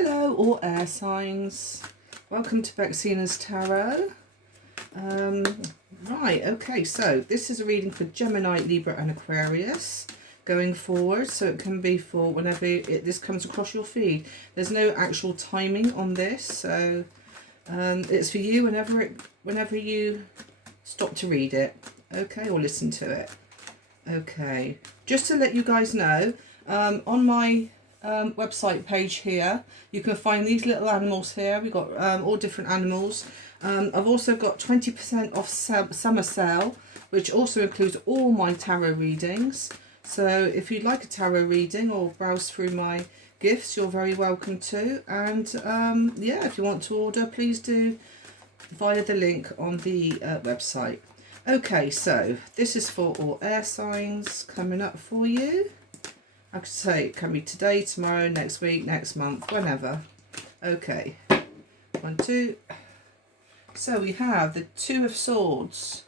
Hello, all air signs. Welcome to Bexina's Tarot. Right, okay, so this is a reading for Gemini, Libra and Aquarius going forward. So it can be for whenever this comes across your feed. There's no actual timing on this, so it's for you whenever you stop to read it, okay, or listen to it. Okay, just to let you guys know, on my website page here, you can find these little animals here. We've got all different animals. I've also got 20% off summer sale, which also includes all my tarot readings. So if you'd like a tarot reading or browse through my gifts, you're very welcome to. And yeah, if you want to order, please do via the link on the website. Okay, so this is for all air signs coming up for you. I could say it can be today, tomorrow, next week, next month, whenever. Okay, 1, 2. So we have the Two of Swords,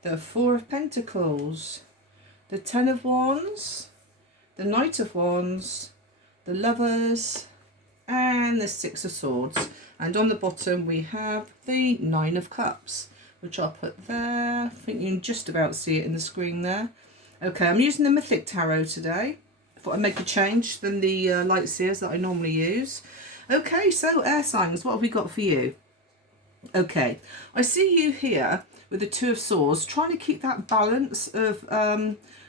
the Four of Pentacles, the Ten of Wands, the Knight of Wands, the Lovers, and the Six of Swords. And on the bottom we have the Nine of Cups, which I'll put there. I think you can just about see it in the screen there. Okay, I'm using the Mythic Tarot today. I thought I'd make a change than the light seers that I normally use. Okay, so air signs, what have we got for you? Okay, I see you here with the Two of Swords, trying to keep that balance of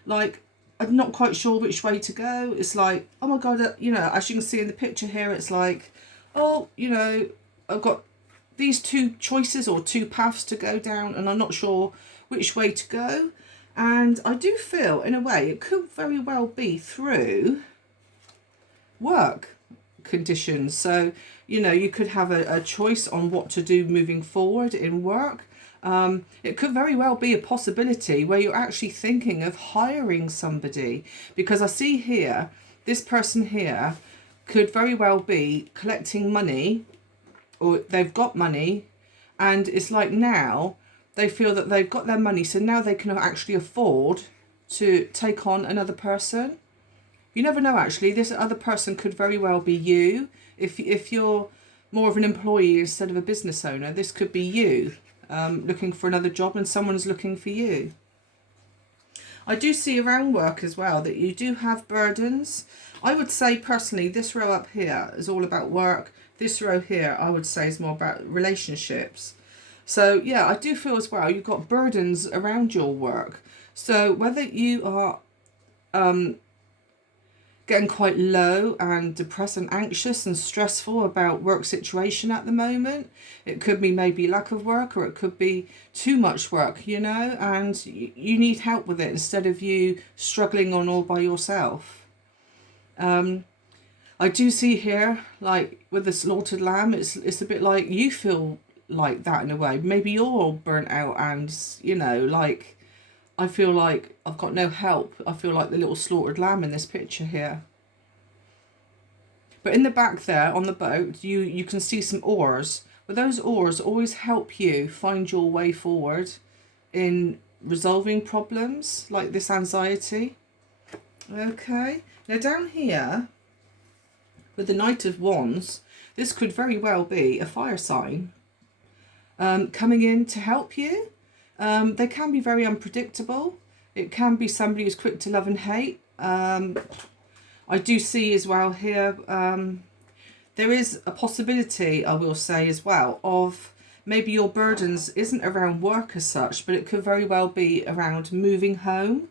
like, I'm not quite sure which way to go. It's like, oh my God, you know, as you can see in the picture here, it's like, oh, you know, I've got these two choices or two paths to go down and I'm not sure which way to go. And I do feel, in a way, it could very well be through work conditions. So, you know, you could have a choice on what to do moving forward in work. It could very well be a possibility where you're actually thinking of hiring somebody. Because I see here, this person here could very well be collecting money, or they've got money, and it's like now they feel that they've got their money, so now they can actually afford to take on another person. You never know, actually. This other person could very well be you. If you're more of an employee instead of a business owner, this could be you looking for another job and someone's looking for you. I do see around work as well that you do have burdens. I would say personally this row up here is all about work. This row here I would say is more about relationships. So yeah, I do feel as well you've got burdens around your work. So whether you are getting quite low and depressed and anxious and stressful about work situation at the moment, it could be maybe lack of work, or it could be too much work, you know, and you need help with it instead of you struggling on all by yourself. I do see here, like with the slaughtered lamb, it's a bit like you feel like that in a way. Maybe you're all burnt out and, you know, like, I feel like I've got no help. I feel like the little slaughtered lamb in this picture here. But in the back there on the boat, you can see some oars. But those oars always help you find your way forward in resolving problems like this anxiety. Okay. Now down here with the Knight of Wands, this could very well be a fire sign coming in to help you. They can be very unpredictable. It can be somebody who's quick to love and hate. I do see as well here, there is a possibility, I will say as well, of maybe your burdens isn't around work as such, but it could very well be around moving home.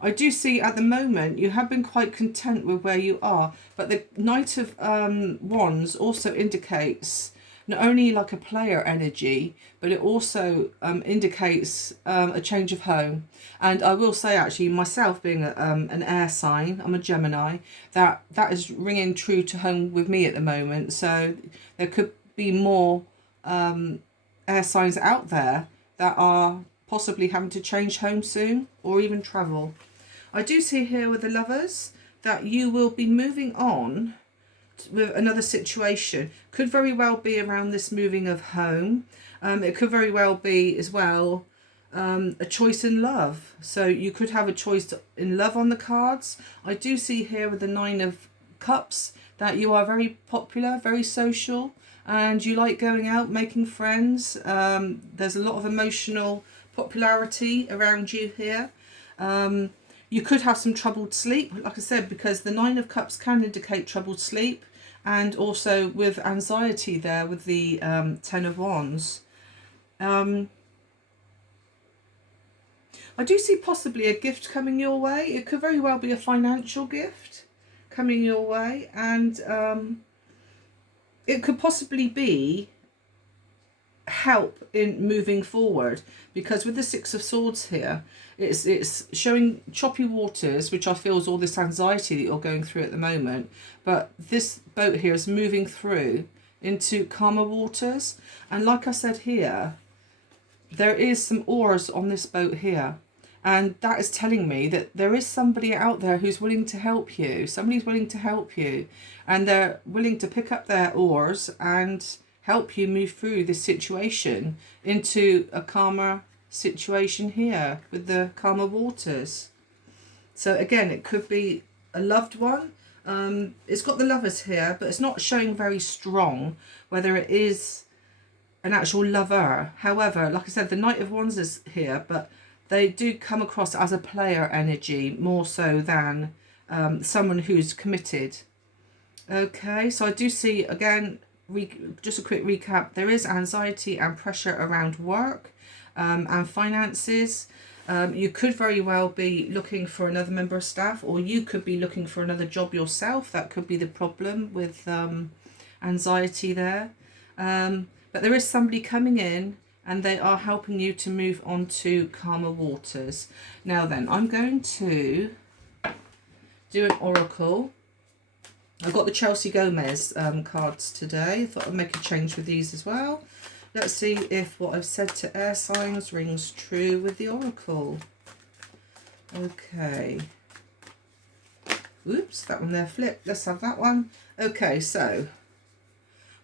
I do see at the moment you have been quite content with where you are, but the Knight of Wands also indicates not only like a player energy, but it also indicates a change of home. And I will say, actually, myself being an air sign, I'm a Gemini, that is ringing true to home with me at the moment. So there could be more air signs out there that are possibly having to change home soon or even travel. I do see here with the Lovers that you will be moving on with another situation. Could very well be around this moving of home. It could very well be as well a choice in love. So you could have a choice in love on the cards. I do see here with the Nine of Cups that you are very popular, very social, and you like going out, making friends. There's a lot of emotional popularity around you here. You could have some troubled sleep, like I said, because the Nine of Cups can indicate troubled sleep, and also with anxiety there with the Ten of Wands. I do see possibly a gift coming your way. It could very well be a financial gift coming your way, and it could possibly be help in moving forward, because with the Six of Swords here, it's showing choppy waters, which I feel is all this anxiety that you're going through at the moment. But this boat here is moving through into calmer waters, and like I said here, there is some oars on this boat here, and that is telling me that there is somebody out there who's willing to help you. Somebody's willing to help you, and they're willing to pick up their oars and help you move through this situation into a calmer situation here with the calmer waters. So again, it could be a loved one. It's got the Lovers here, but it's not showing very strong whether it is an actual lover. However, like I said, the Knight of Wands is here, but they do come across as a player energy more so than someone who's committed. Okay, so I do see, again, just a quick recap, there is anxiety and pressure around work and finances. You could very well be looking for another member of staff, or you could be looking for another job yourself. That could be the problem with anxiety there. But there is somebody coming in, and they are helping you to move on to calmer waters. Now then, I'm going to do an oracle. I've got the Chelsea Gomez cards today. I thought I'd make a change with these as well. Let's see if what I've said to air signs rings true with the oracle. Okay. Oops, that one there flipped. Let's have that one. Okay, so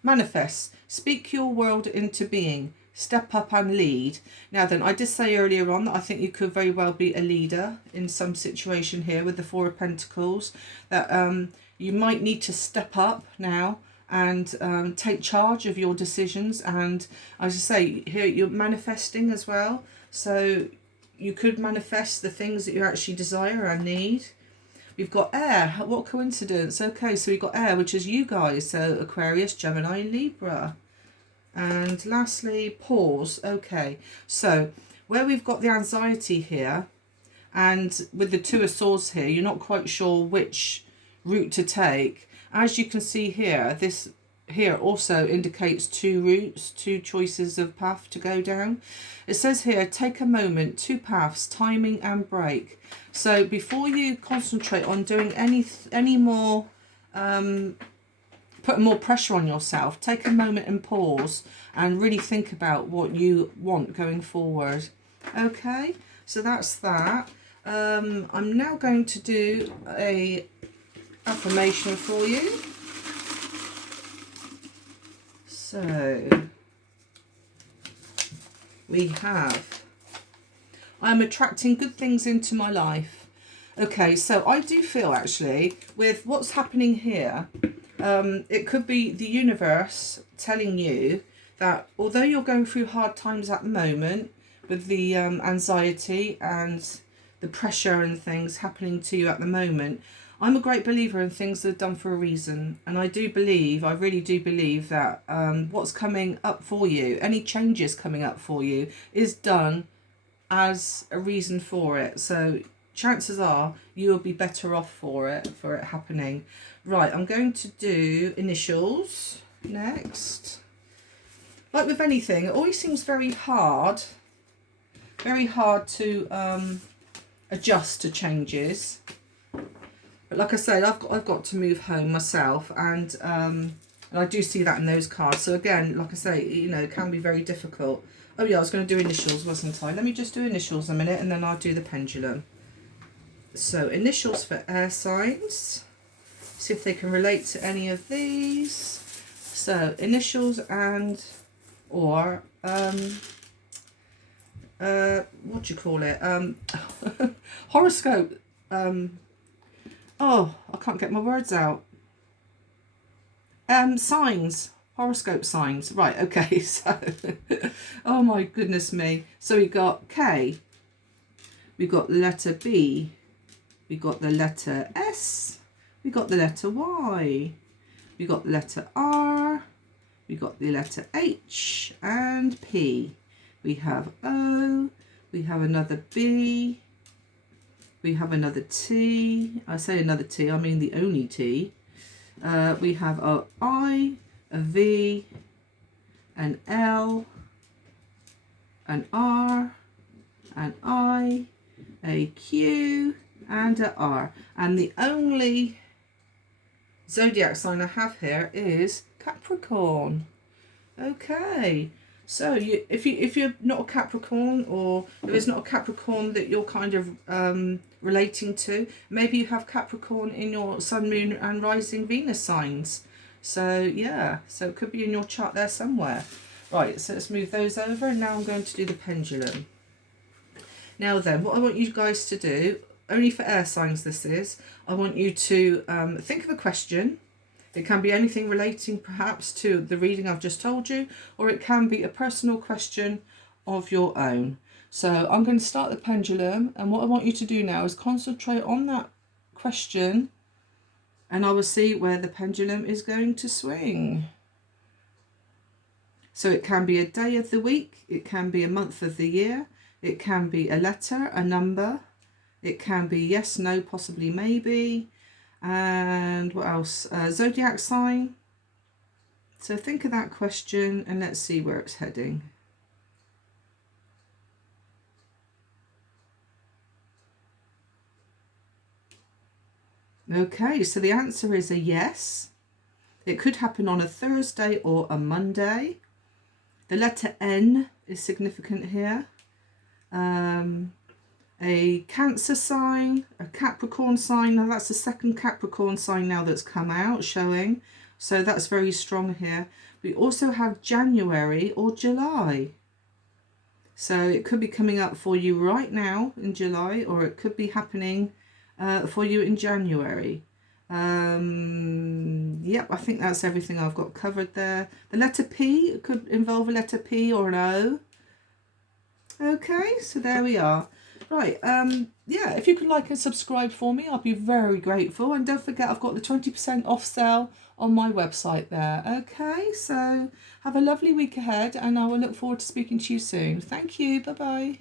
manifest. Speak your world into being. Step up and lead. Now then, I did say earlier on that I think you could very well be a leader in some situation here with the Four of Pentacles. That you might need to step up now and take charge of your decisions. And as I say, here you're manifesting as well. So you could manifest the things that you actually desire and need. We've got air. What coincidence. Okay, so we've got air, which is you guys. So Aquarius, Gemini, and Libra. And lastly, pause. Okay, so where we've got the anxiety here, and with the Two of Swords here, you're not quite sure which route to take. As you can see here, this here also indicates two routes, two choices of path to go down. It says here, take a moment, two paths, timing and break. So before you concentrate on doing any more, put more pressure on yourself, take a moment and pause and really think about what you want going forward. Okay, so that's that. I'm now going to do a affirmation for you. So we have, I'm attracting good things into my life. Okay, so I do feel actually with what's happening here, it could be the universe telling you that although you're going through hard times at the moment with the anxiety and the pressure and things happening to you at the moment, I'm a great believer in things that are done for a reason. And I do believe, I really do believe that what's coming up for you, any changes coming up for you, is done as a reason for it. So chances are you will be better off for it happening. Right, I'm going to do initials next. Like with anything, it always seems very hard to adjust to changes. But like I said, I've got to move home myself, and I do see that in those cards. So again, like I say, you know, it can be very difficult. Oh yeah, I was going to do initials, wasn't I? Let me just do initials a minute, and then I'll do the pendulum. So initials for air signs. See if they can relate to any of these. So initials and or what do you call it? Horoscope. Oh, I can't get my words out. Signs. Horoscope signs. Right, okay, so oh my goodness me. So we got K, we got the letter B, we got the letter S, we got the letter Y, we got the letter R, we got the letter H and P. We have O, we have another B, we have another T. I say another T, I mean the only T. We have a I, a V, an L, an R, an I, a Q, and a R. And the only zodiac sign I have here is Capricorn. Okay, so if you're not a Capricorn, or if it's not a Capricorn that you're kind of relating to, maybe you have Capricorn in your Sun, Moon, and Rising Venus signs. So yeah, so it could be in your chart there somewhere. Right, so let's move those over, and now I'm going to do the pendulum. Now then, what I want you guys to do, only for air signs this is, I want you to think of a question. It can be anything relating perhaps to the reading I've just told you, or it can be a personal question of your own. So I'm going to start the pendulum, and what I want you to do now is concentrate on that question, and I will see where the pendulum is going to swing. So it can be a day of the week, it can be a month of the year, it can be a letter, a number, it can be yes, no, possibly, maybe, and what else? Zodiac sign. So think of that question and let's see where it's heading. Okay, so the answer is a yes. It could happen on a Thursday or a Monday. The letter N is significant here. A Cancer sign, a Capricorn sign. Now that's the second Capricorn sign now that's come out showing. So that's very strong here. We also have January or July. So it could be coming up for you right now in July, or it could be happening for you in January. Yep, I think that's everything I've got covered there. The letter P, it could involve a letter P or an O. Okay, so there we are. Right, yeah, if you could like and subscribe for me, I'll be very grateful. And don't forget, I've got the 20% off sale on my website there. Okay, so have a lovely week ahead, and I will look forward to speaking to you soon. Thank you. Bye-bye.